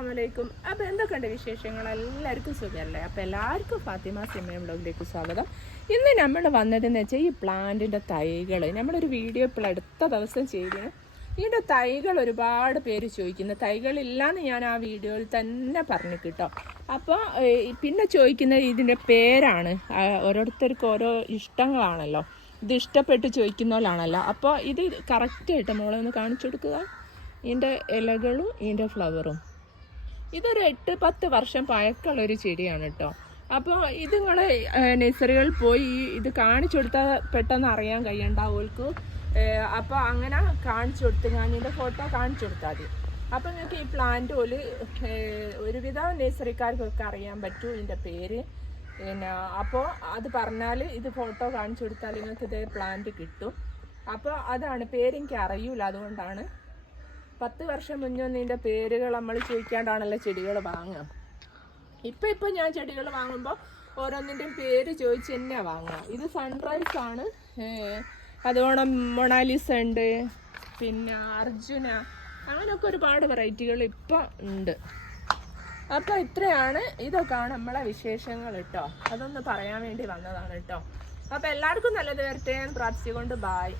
അസ്സലാമലൈക്കും. അപ്പോൾ എന്തൊക്കെയുണ്ട് വിശേഷങ്ങൾ? എല്ലാവർക്കും സുഖമല്ലേ? അപ്പോൾ എല്ലാവർക്കും ഫാത്തിമ സിമയം വ്ലോഗിലേക്ക് സ്വാഗതം. ഇന്ന് നമ്മൾ വന്നതെന്ന് വെച്ചാൽ ഈ പ്ലാന്റിൻ്റെ തൈകൾ നമ്മളൊരു വീഡിയോ ഇപ്പോൾ അടുത്ത ദിവസം ചെയ്തിന്. ഇതിൻ്റെ തൈകൾ ഒരുപാട് പേര് ചോദിക്കുന്നു. തൈകളില്ലാന്ന് ഞാൻ ആ വീഡിയോയിൽ തന്നെ പറഞ്ഞു കേട്ടോ. അപ്പോൾ പിന്നെ ചോദിക്കുന്നത് ഇതിൻ്റെ പേരാണ്. ഓരോരുത്തർക്കും ഓരോ ഇഷ്ടങ്ങളാണല്ലോ, ഇത് ഇഷ്ടപ്പെട്ട് ചോദിക്കുന്നവരാണല്ലോ. അപ്പോൾ ഇത് കറക്റ്റായിട്ട് മോളെ ഒന്ന് കാണിച്ചു കൊടുക്കുക. ഇതിൻ്റെ ഇലകളും ഇതിൻ്റെ ഫ്ലവറും ഇതൊരു 8-10 വർഷം പഴക്കമുള്ളൊരു ചെടിയാണ് കേട്ടോ. അപ്പോൾ ഇത് നിങ്ങൾ നഴ്സറികളിൽ പോയി ഇത് കാണിച്ചു കൊടുത്താൽ പെട്ടെന്ന് അറിയാൻ കഴിയണ്ടാവുമൾക്ക്. അപ്പോൾ അങ്ങനെ കാണിച്ചു കൊടുത്ത് ഞാൻ ഇതിൻ്റെ ഫോട്ടോ കാണിച്ചു കൊടുത്താൽ മതി. അപ്പോൾ നിങ്ങൾക്ക് ഈ പ്ലാന്റ് ഒരുവിധ നഴ്സറിക്കാർക്കൊക്കെ അറിയാൻ പറ്റും ഇതിൻ്റെ പേര്. പിന്നെ അപ്പോൾ അത് പറഞ്ഞാൽ ഇത് ഫോട്ടോ കാണിച്ചു കൊടുത്താൽ നിങ്ങൾക്ക് ഇതേ പ്ലാന്റ് കിട്ടും. അപ്പോൾ അതാണ് പേരെനിക്ക് അറിയില്ല, അതുകൊണ്ടാണ്. 10 വർഷം മുന്നേ ഇതിൻ്റെ പേരുകൾ നമ്മൾ ചോദിക്കാണ്ടാണല്ലോ ചെടികൾ വാങ്ങുക. ഇപ്പം ഞാൻ ചെടികൾ വാങ്ങുമ്പോൾ ഓരോന്നിൻ്റെയും പേര് ചോദിച്ച് തന്നെയാണ് വാങ്ങുക. ഇത് സൺറൈസ് ആണ്, അതുപോലെ മൊണാലിസ ഉണ്ട്, പിന്നെ അർജുന, അങ്ങനെയൊക്കെ ഒരുപാട് വെറൈറ്റികൾ ഇപ്പം ഉണ്ട്. അപ്പോൾ ഇത്രയാണ്, ഇതൊക്കെയാണ് നമ്മളെ വിശേഷങ്ങൾ കേട്ടോ. അതൊന്ന് പറയാൻ വേണ്ടി വന്നതാണ് കേട്ടോ. അപ്പോൾ എല്ലാവർക്കും നല്ലത് വരട്ടെ എന്ന് പ്രാർത്ഥിച്ചുകൊണ്ട് ബായ്.